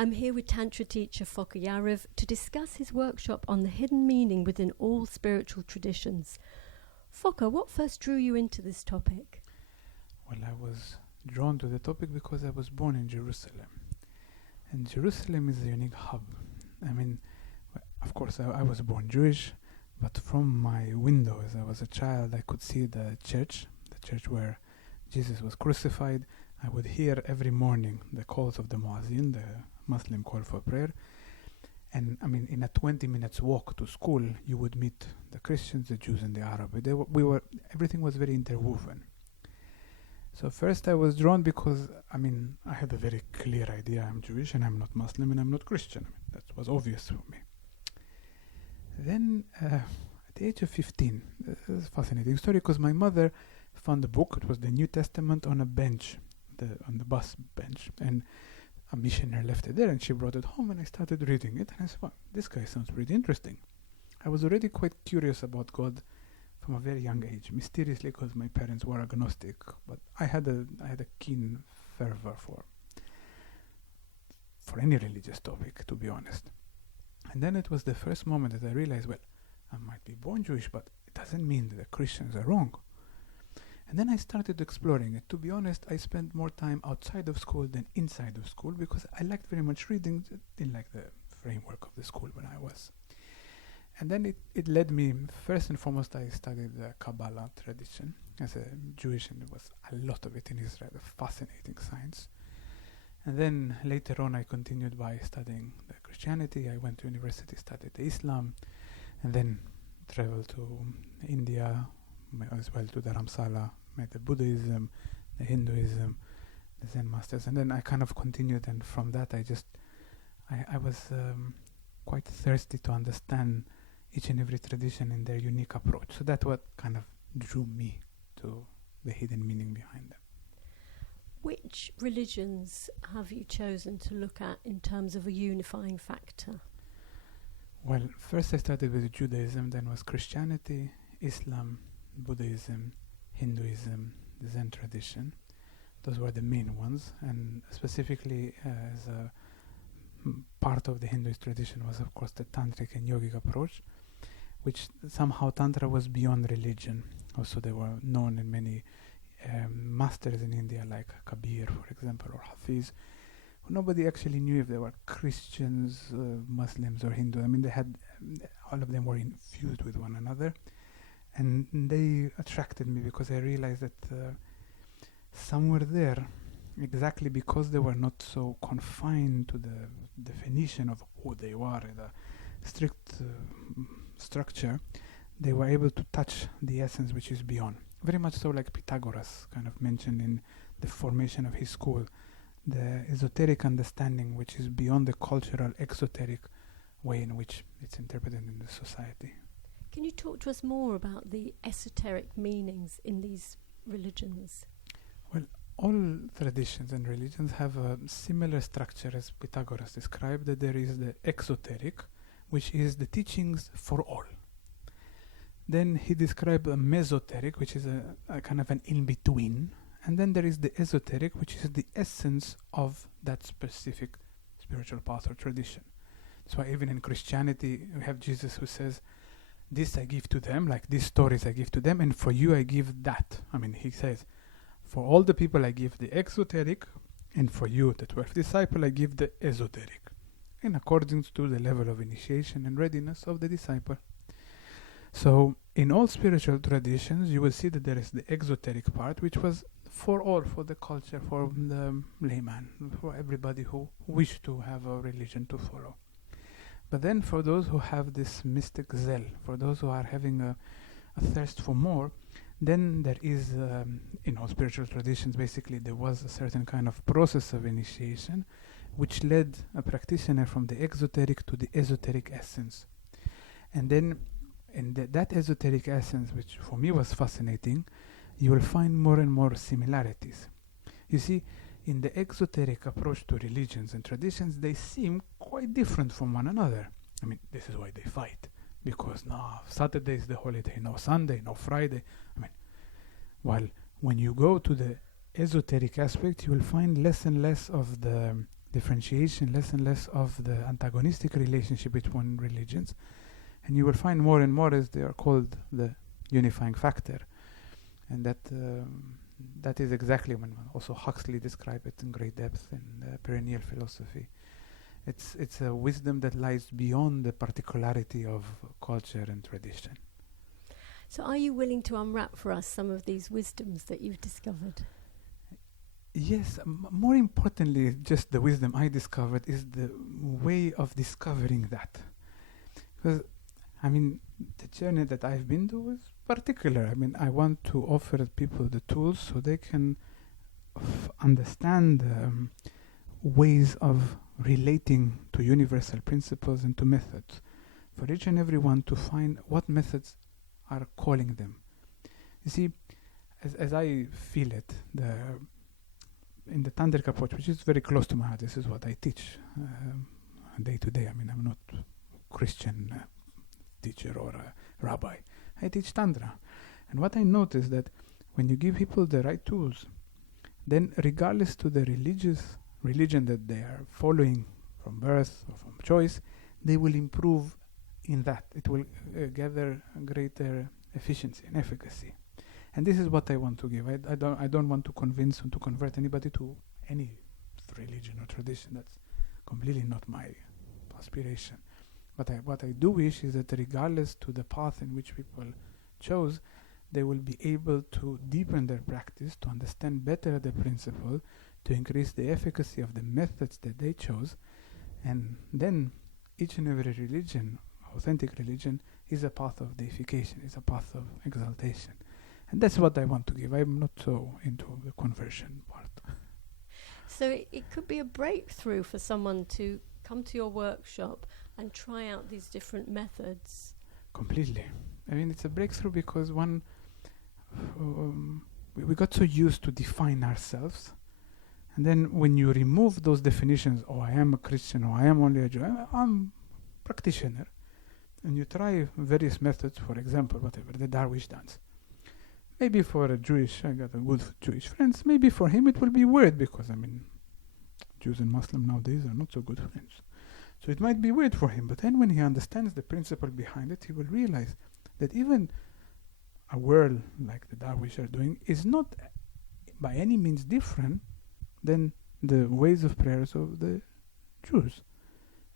I'm here with Tantra teacher Foca Yariv to discuss his workshop on the hidden meaning within all spiritual traditions. Foca, what first drew you into this topic? Well, I was drawn to the topic because I was born in Jerusalem. And Jerusalem is a unique hub. I mean, of course, I was born Jewish, but from my window as I was a child, I could see the church where Jesus was crucified. I would hear every morning the calls of the muazzin, the Muslim call for prayer. And I mean, in a 20 minutes walk to school, you would meet the Christians, the Jews, and the Arab. Everything was very interwoven. So first I was drawn because, I mean, I had a very clear idea. I'm Jewish and I'm not Muslim and I'm not Christian. I mean, that was obvious for me. Then, at the age of 15, this is a fascinating story because my mother found a book. It was the New Testament on a bench, on the bus bench. And a missionary left it there and she brought it home and I started reading it. And I said, wow, this guy sounds pretty interesting. I was already quite curious about God from a very young age, mysteriously because my parents were agnostic, but I had a keen fervor for any religious topic, to be honest. And then it was the first moment that I realized, well, I might be born Jewish, but it doesn't mean that the Christians are wrong. And then I started exploring it. To be honest, I spent more time outside of school than inside of school because I liked very much reading, didn't like the framework of the school when I was. And then it led me, first and foremost, I studied the Kabbalah tradition as a Jewish, and there was a lot of it in Israel, a fascinating science. And then later on I continued by studying the Christianity. I went to university, studied the Islam, and then traveled to India, as well to Dharamsala, met the Buddhism, the Hinduism, the Zen masters, and then I kind of continued, and from that I was quite thirsty to understand each and every tradition in their unique approach. So that's what kind of drew me to the hidden meaning behind them. Which religions have you chosen to look at in terms of a unifying factor? Well, first I started with Judaism, then was Christianity, Islam, Buddhism, Hinduism, the Zen tradition. Those were the main ones, and specifically as a part of the Hinduist tradition was of course the Tantric and yogic approach, which somehow Tantra was beyond religion. Also they were known in many masters in India like Kabir, for example, or Hafiz. Nobody actually knew if they were Christians, Muslims or Hindu. I mean, they had, all of them were infused with one another. And they attracted me because I realized that somewhere there, exactly because they were not so confined to the definition of who they were in a strict structure, they were able to touch the essence which is beyond. Very much so like Pythagoras kind of mentioned in the formation of his school, the esoteric understanding which is beyond the cultural exoteric way in which it's interpreted in the society. Can you talk to us more about the esoteric meanings in these religions? Well, all traditions and religions have a similar structure as Pythagoras described, that there is the exoteric, which is the teachings for all. Then he described a mesoteric, which is a kind of an in-between. And then there is the esoteric, which is the essence of that specific spiritual path or tradition. That's why even in Christianity, we have Jesus who says, this I give to them, like these stories I give to them, and for you I give that. I mean, he says, for all the people I give the exoteric, and for you, the 12th disciple, I give the esoteric, in accordance to the level of initiation and readiness of the disciple. So, in all spiritual traditions, you will see that there is the exoteric part, which was for all, for the culture, for the layman, for everybody who wished to have a religion to follow. But then for those who have this mystic zeal, for those who are having a thirst for more, then there is, in all spiritual traditions, basically there was a certain kind of process of initiation which led a practitioner from the exoteric to the esoteric essence. And then in that esoteric essence, which for me was fascinating, you will find more and more similarities. You see, in the exoteric approach to religions and traditions, they seem quite different from one another. I mean, this is why they fight. Because no, Saturday is the holiday, no Sunday, no Friday. I mean, while when you go to the esoteric aspect, you will find less and less of the differentiation, less and less of the antagonistic relationship between religions, and you will find more and more as they are called the unifying factor. And that is exactly when also Huxley described it in great depth in perennial philosophy. It's a wisdom that lies beyond the particularity of culture and tradition. So are you willing to unwrap for us some of these wisdoms that you've discovered? Yes, more importantly, just the wisdom I discovered is the way of discovering that. Because, I mean, the journey that I've been to is particular. I mean, I want to offer people the tools so they can understand ways of relating to universal principles and to methods. For each and every one to find what methods are calling them. You see, as I feel it, in the Tantric approach, which is very close to my heart, this is what I teach day to day. I mean, I'm not a Christian teacher or a rabbi. I teach Tantra. And what I notice that when you give people the right tools, then regardless to the religion that they are following from birth or from choice, they will improve in that. It will gather greater efficiency and efficacy. And this is what I want to give. I don't want to convince or to convert anybody to any religion or tradition. That's completely not my aspiration. But what I do wish is that regardless to the path in which people chose, they will be able to deepen their practice, to understand better the principle, to increase the efficacy of the methods that they chose. And then each and every religion, authentic religion, is a path of deification, is a path of exaltation. And that's what I want to give. I'm not so into the conversion part. So it could be a breakthrough for someone to come to your workshop and try out these different methods. Completely. I mean, it's a breakthrough because we got so used to define ourselves. And then when you remove those definitions, I am a Christian, or I am only a Jew, I'm a practitioner. And you try various methods, for example, whatever, the Darwish dance. Maybe for a Jewish, I got a good Jewish friends, maybe for him it will be weird because, I mean, Jews and Muslims nowadays are not so good friends. So it might be weird for him, but then when he understands the principle behind it, he will realize that even a world like the Darwish are doing is not by any means different than the ways of prayers of the Jews.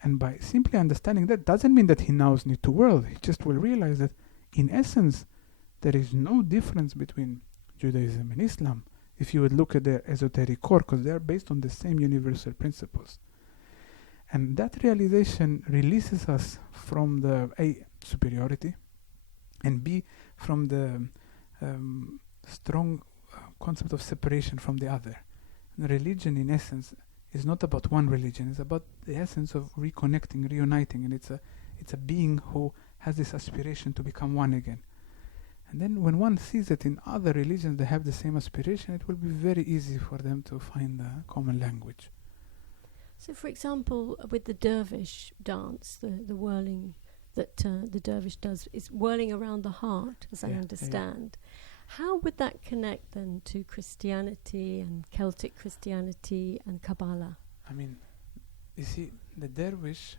And by simply understanding that doesn't mean that he now needs to world. He just will realize that in essence, there is no difference between Judaism and Islam if you would look at their esoteric core, because they are based on the same universal principles. And that realization releases us from the A, superiority, and B, from the strong concept of separation from the other. And religion, in essence, is not about one religion. It's about the essence of reconnecting, reuniting, and it's a being who has this aspiration to become one again. And then when one sees that in other religions they have the same aspiration, it will be very easy for them to find a common language. So, for example, with the dervish dance, the whirling that the dervish does is whirling around the heart, as I understand. How would that connect then to Christianity and Celtic Christianity and Kabbalah? I mean, you see, the dervish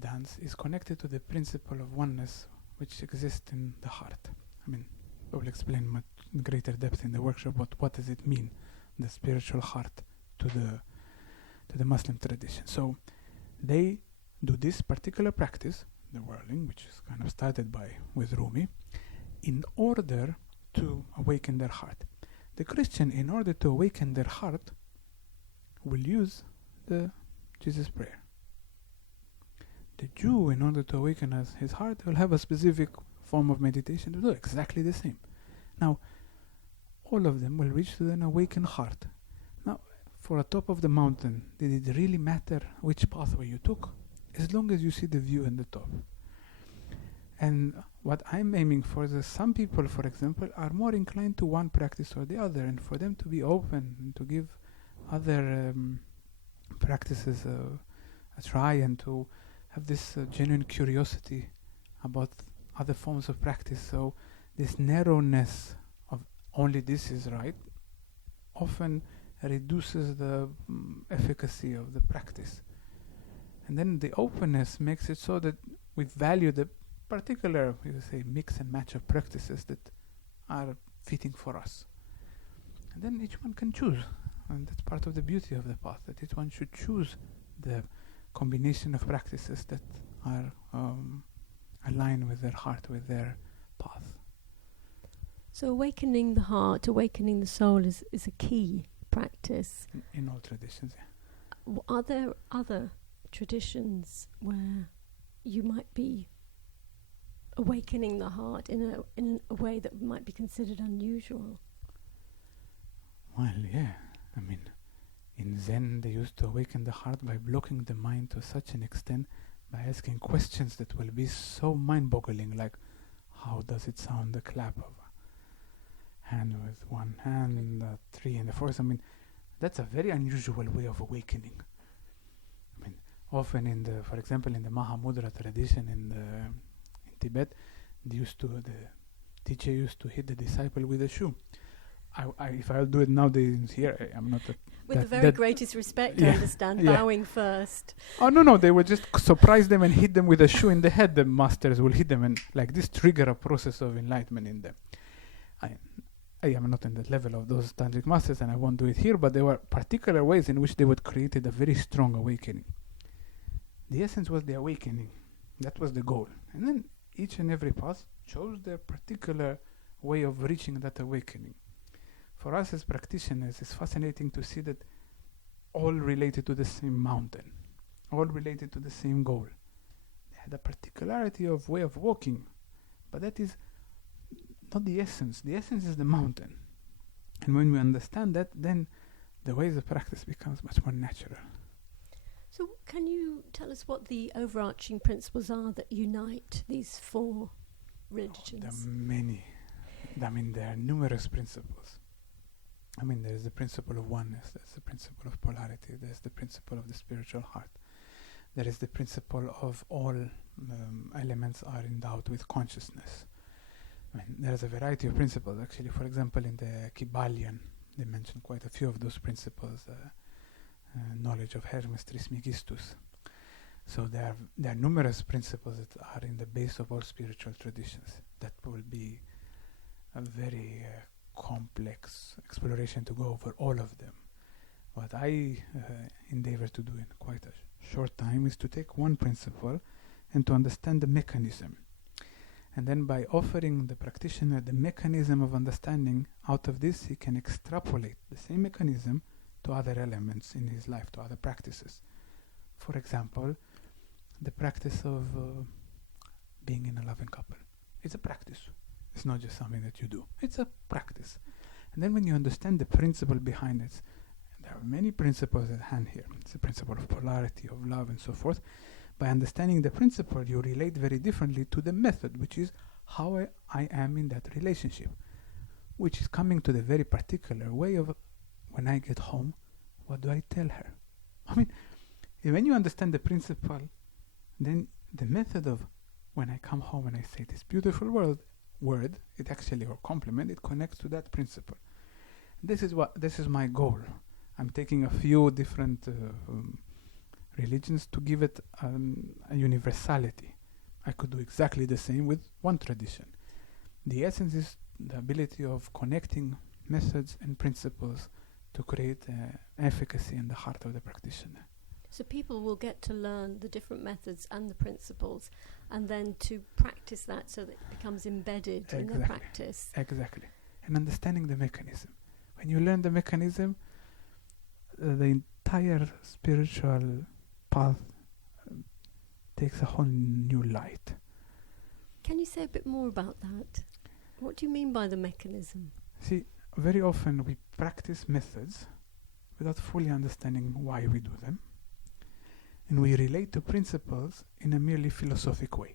dance is connected to the principle of oneness which exists in the heart. I mean, I will explain much in greater depth in the workshop what does it mean, the spiritual heart to the Muslim tradition. So they do this particular practice, the whirling, which is kind of started with Rumi, in order to awaken their heart. The Christian, in order to awaken their heart, will use the Jesus prayer. The Jew, in order to awaken his heart, will have a specific form of meditation to do exactly the same. Now, all of them will reach to an awakened heart. Now, for a top of the mountain, did it really matter which pathway you took? As long as you see the view in the top. And what I'm aiming for is that some people, for example, are more inclined to one practice or the other, and for them to be open and to give other practices a try and to have this genuine curiosity about other forms of practice. So this narrowness of only this is right often reduces the efficacy of the practice. And then the openness makes it so that we value the particular, you say, mix and match of practices that are fitting for us. And then each one can choose. And that's part of the beauty of the path, that each one should choose the combination of practices that are aligned with their heart, with their path. So awakening the heart, awakening the soul is a key practice. In all traditions, yeah. Are there other traditions where you might be awakening the heart in a way that might be considered unusual? Well, yeah. I mean, in Zen they used to awaken the heart by blocking the mind to such an extent by asking questions that will be so mind-boggling, like, how does it sound, the clap of a hand with one hand, and the three and the fourth? I mean, that's a very unusual way of awakening. I mean, often for example, in the Mahamudra tradition in Tibet, the teacher used to hit the disciple with a shoe. If I'll do it nowadays here, I'm not with the very greatest respect, I understand, bowing first. Oh, no, they would just surprise them and hit them with a shoe in the head. The masters will hit them and like this trigger a process of enlightenment in them. I am not in the level of those tantric masters and I won't do it here, but there were particular ways in which they would create a very strong awakening. The essence was the awakening. That was the goal. And then each and every path chose their particular way of reaching that awakening. For us as practitioners, it's fascinating to see that all related to the same mountain, all related to the same goal. They had a particularity of way of walking, but that is not the essence. The essence is the mountain. And when we understand that, then the ways of practice becomes much more natural. So can you tell us what the overarching principles are that unite these four religions? There are many. I mean, there are numerous principles. I mean, there is the principle of oneness, there's the principle of polarity, there's the principle of the spiritual heart. There is the principle of all elements are endowed with consciousness. I mean, there's a variety of principles. Actually, for example, in the Kybalion, they mention quite a few of those principles, knowledge of Hermes Trismegistus. So there are numerous principles that are in the base of all spiritual traditions. That will be a very complex exploration to go over all of them. What I endeavor to do in quite a short time is to take one principle and to understand the mechanism. And then by offering the practitioner the mechanism of understanding, out of this he can extrapolate the same mechanism to other elements in his life, to other practices. For example, the practice of being in a loving couple. It's a practice. It's not just something that you do. It's a practice. And then when you understand the principle behind it, there are many principles at hand here. It's the principle of polarity, of love, and so forth. By understanding the principle, you relate very differently to the method, which is how I am in that relationship, which is coming to the very particular way of when I get home, what do I tell her? I mean, when you understand the principle, then the method of when I come home and I say this beautiful word, it actually, or compliment, it connects to that principle. This is my goal. I'm taking a few different religions to give it a universality. I could do exactly the same with one tradition. The essence is the ability of connecting methods and principles to create efficacy in the heart of the practitioner. So people will get to learn the different methods and the principles and then to practice that so that it becomes embedded in their practice. Exactly. And understanding the mechanism. When you learn the mechanism, the entire spiritual path takes a whole new light. Can you say a bit more about that? What do you mean by the mechanism? See, very often we practice methods without fully understanding why we do them. And we relate to principles in a merely philosophic way.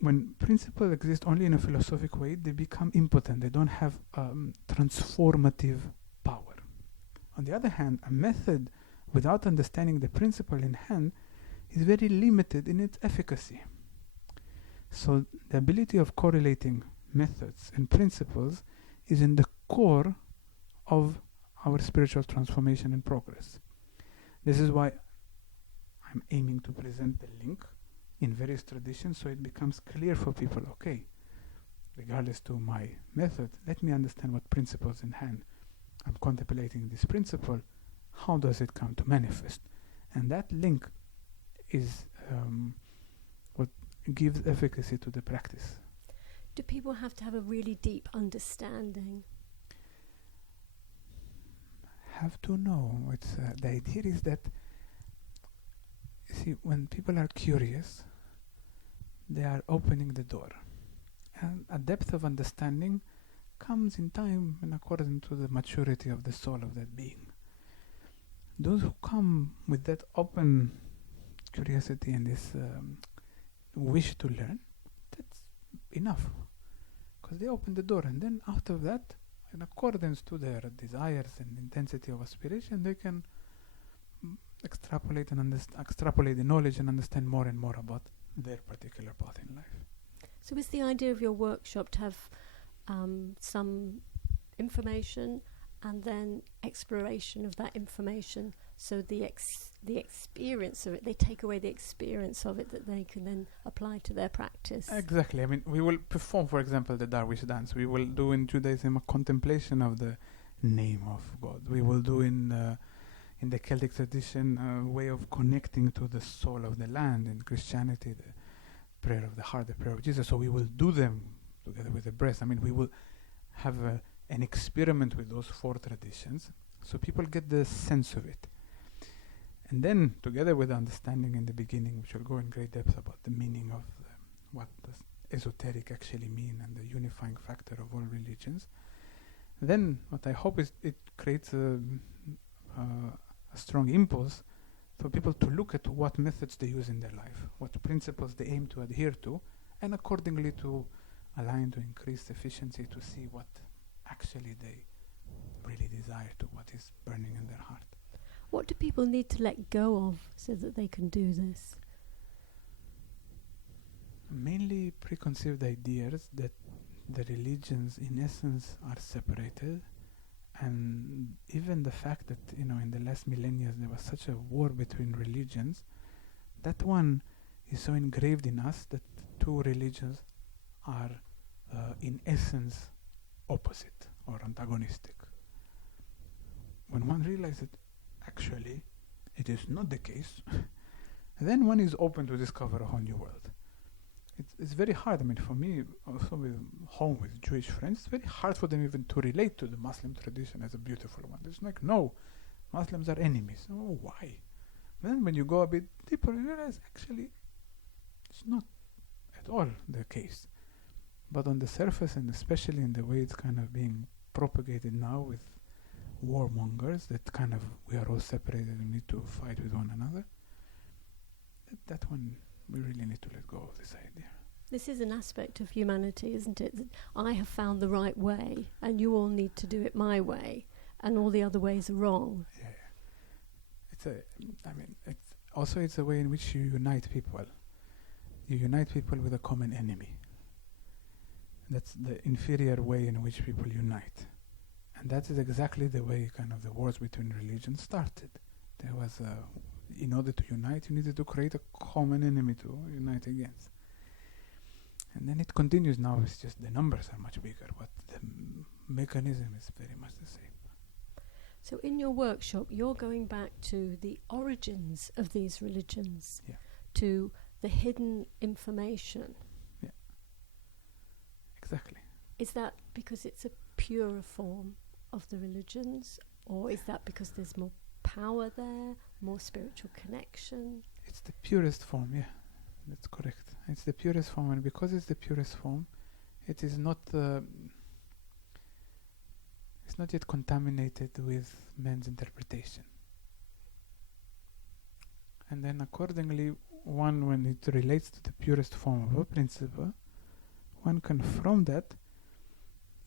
When principles exist only in a philosophic way, they become impotent. They don't have transformative power. On the other hand, a method without understanding the principle in hand is very limited in its efficacy. So the ability of correlating methods and principles is in the core of our spiritual transformation and progress. This is why I'm aiming to present the link in various traditions so it becomes clear for people, okay, regardless to my method, let me understand what principles in hand. I'm contemplating this principle, how does it come to manifest? And that link is what gives efficacy to the practice. Do people have to have a really deep understanding? Have to know. It's the idea is that, you see, when people are curious, they are opening the door. And a depth of understanding comes in time and according to the maturity of the soul of that being. Those who come with that open curiosity and this wish to learn, that's enough. Because they open the door, and then out of that, in accordance to their desires and intensity of aspiration, they can extrapolate the knowledge and understand more and more about their particular path in life. So is the idea of your workshop to have some information and then exploration of that information, so the experience of it, they take away the experience of it that they can then apply to their practice? Exactly. I mean, we will perform, for example, the Darwish dance. We will do in Judaism a contemplation of the name of God. We will do in the Celtic tradition a way of connecting to the soul of the land. In Christianity, the prayer of the heart, the prayer of Jesus. So we will do them together with the breath. I mean, we will have an experiment with those four traditions so people get the sense of it. And then, together with the understanding in the beginning, which will go in great depth about the meaning of what does esoteric actually mean and the unifying factor of all religions, then what I hope is it creates a strong impulse for people to look at what methods they use in their life, what principles they aim to adhere to, and accordingly to align to increase efficiency, to see what actually they really desire, to what is burning in their heart. What do people need to let go of so that they can do this? Mainly preconceived ideas that the religions in essence are separated, and even the fact that, you know, in the last millennia there was such a war between religions, that one is so engraved in us that two religions are in essence opposite or antagonistic. When one realizes that actually it is not the case, then one is open to discover a whole new world. It's very hard. I mean, for me, also with home with Jewish friends, it's very hard for them even to relate to the Muslim tradition as a beautiful one. It's like, no, Muslims are enemies. Oh, why? Then when you go a bit deeper, you realize actually it's not at all the case. But on the surface, and especially in the way it's kind of being propagated now with warmongers, that kind of we are all separated and need to fight with one another, that one we really need to let go of this idea. This is an aspect of humanity, isn't it? That I have found the right way and you all need to do it my way and all the other ways are wrong. Yeah. It's a way in which you unite people. You unite people with a common enemy. That's the inferior way in which people unite. And that is exactly the way kind of the wars between religions started. There was in order to unite, you needed to create a common enemy to unite against. And then it continues now, it's just the numbers are much bigger, but the mechanism is very much the same. So in your workshop, you're going back to the origins of these religions, to the hidden information. Yeah, exactly. Is that because it's a purer form of the religions, or is that because there's more power there, more spiritual connection? It's the purest form, yeah, that's correct. It's the purest form, and because it's the purest form, it is not it's not yet contaminated with man's interpretation. And then accordingly, one, when it relates to the purest form of a principle, one can from that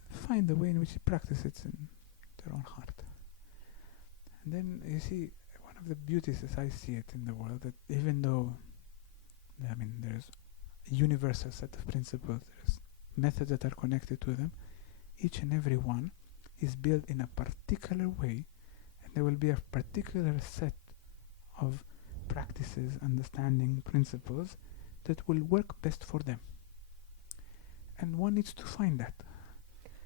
find the way in which he practices it in their own heart. And then you see, one of the beauties as I see it in the world, that even though there's a universal set of principles, there's methods that are connected to them, each and every one is built in a particular way, and there will be a particular set of practices, understanding, principles that will work best for them. And one needs to find that.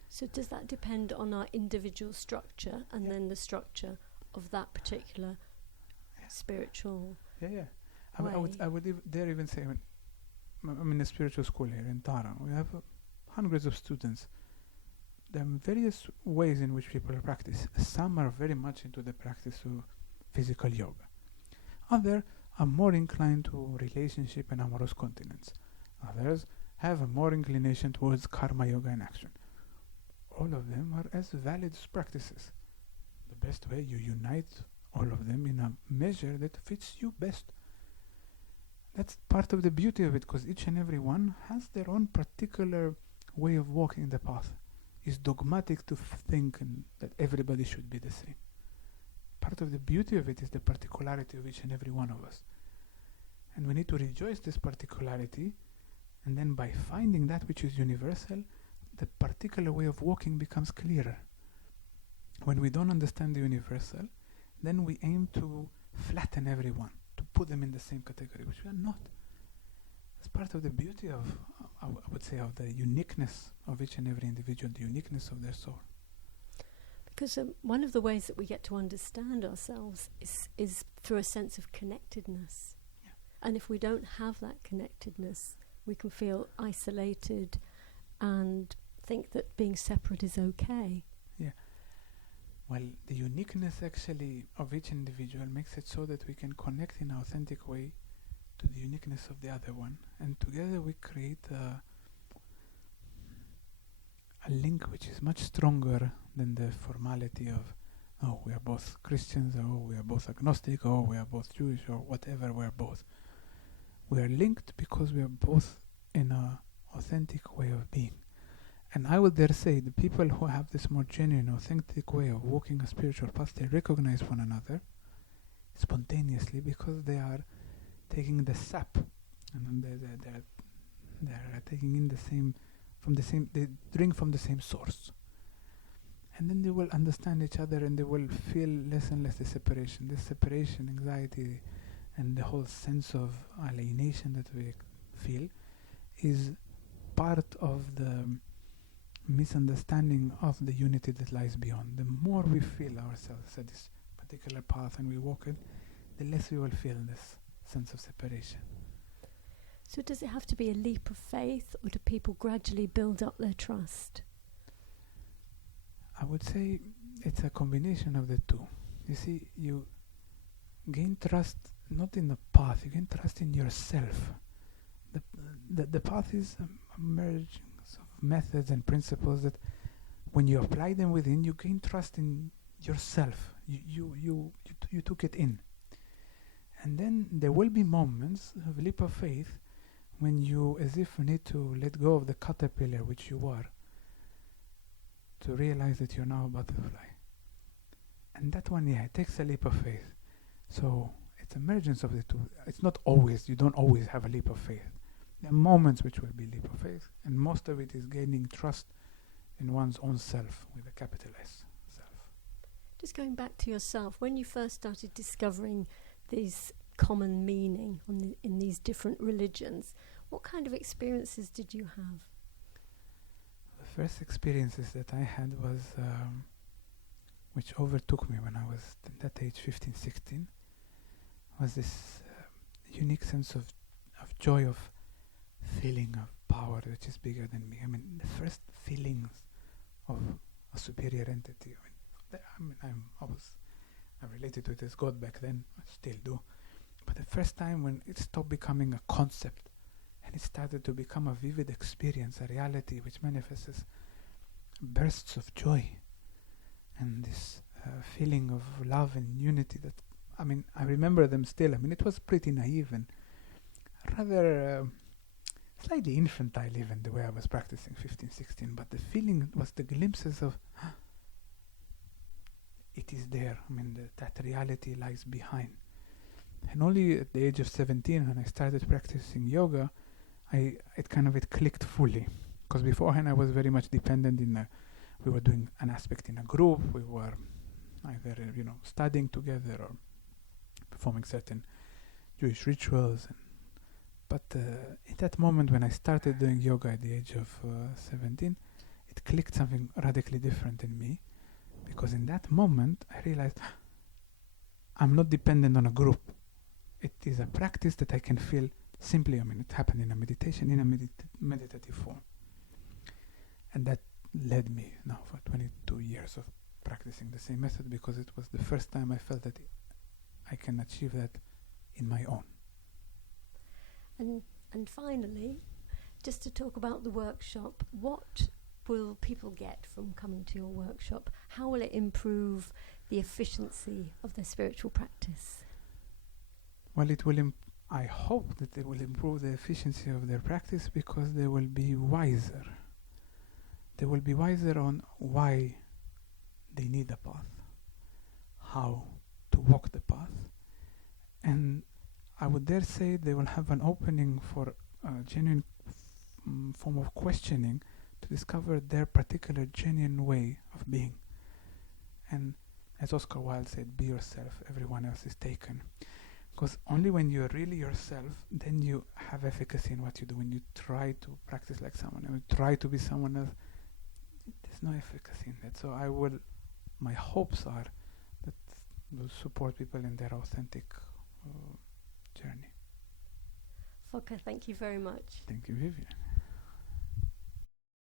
So does that depend on our individual structure and then the structure of that particular spiritual way? I would dare even say, I'm in a spiritual school here in Tara. We have hundreds of students. There are various ways in which people practice. Some are very much into the practice of physical yoga. Others are more inclined to relationship and amorous continence. Others have a more inclination towards karma yoga and action. All of them are as valid as practices. The best way, you unite all of them in a measure that fits you best. That's part of the beauty of it, because each and every one has their own particular way of walking the path. It's dogmatic to think that everybody should be the same. Part of the beauty of it is the particularity of each and every one of us. And we need to rejoice this particularity, and then by finding that which is universal, the particular way of walking becomes clearer. When we don't understand the universal, then we aim to flatten everyone, to put them in the same category, which we are not. It's part of the beauty of, I would say, of the uniqueness of each and every individual, the uniqueness of their soul. Because one of the ways that we get to understand ourselves is through a sense of connectedness. Yeah. And if we don't have that connectedness, we can feel isolated and think that being separate is okay. Yeah. Well, the uniqueness actually of each individual makes it so that we can connect in an authentic way to the uniqueness of the other one, and together we create a link which is much stronger than the formality of, oh, we are both Christians, or we are both agnostic, or we are both Jewish, or whatever we are both. We are linked because we are both in an authentic way of being. And I would dare say the people who have this more genuine, authentic way of walking a spiritual path, they recognize one another spontaneously because they are taking the sap, and they're taking in they drink from the same source. And then they will understand each other, and they will feel less and less the separation. This separation, anxiety, and the whole sense of alienation that we feel is part of the misunderstanding of the unity that lies beyond. The more we feel ourselves at this particular path and we walk it, the less we will feel this sense of separation. So does it have to be a leap of faith, or do people gradually build up their trust? I would say it's a combination of the two. You see, you gain trust not in the path, you gain trust in yourself. The path is a merging of methods and principles that when you apply them within, you gain trust in yourself. You took it in. And then there will be moments of leap of faith when you, as if you need to let go of the caterpillar which you are, to realize that you're now a butterfly. And that one, it takes a leap of faith. So it's a mergence of the two. It's not always, you don't always have a leap of faith. There are moments which will be leap of faith, and most of it is gaining trust in one's own self, with a capital S, self. Just going back to yourself, when you first started discovering these common meaning in these different religions, what kind of experiences did you have? The first experiences that I had was, which overtook me when I was that age, 15, 16, was this unique sense of joy, of feeling of power which is bigger than me. I mean, the first feelings of a superior entity. I related to it as God back then, I still do. But the first time when it stopped becoming a concept and it started to become a vivid experience, a reality which manifests as bursts of joy and this feeling of love and unity that, I remember them still. It was pretty naive and rather slightly infantile even, the way I was practicing 15, 16, but the feeling was the glimpses of it is there. That reality lies behind. And only at the age of 17, when I started practicing yoga, it clicked fully. Because beforehand I was very much dependent in we were doing an aspect in a group. We were either studying together or performing certain Jewish rituals. But in that moment when I started doing yoga at the age of 17, it clicked something radically different in me, because in that moment I realized I'm not dependent on a group. It is a practice that I can feel simply. It happened in a meditation, in a meditative form. And that led me now for 22 years of practicing the same method, because it was the first time I felt that I can achieve that in my own. And finally, just to talk about the workshop, what will people get from coming to your workshop? How will it improve the efficiency of their spiritual practice? Well, it will. I hope that it will improve the efficiency of their practice, because they will be wiser. They will be wiser on why they need a path, how to walk the path, and I would dare say they will have an opening for a genuine form of questioning to discover their particular genuine way of being. And as Oscar Wilde said, be yourself, everyone else is taken. Because only when you're really yourself, then you have efficacy in what you do. When you try to practice like someone else, try to be someone else, there's no efficacy in that. So my hopes are that will support people in their authentic journey. Foca, thank you very much. Thank you, Vivienne.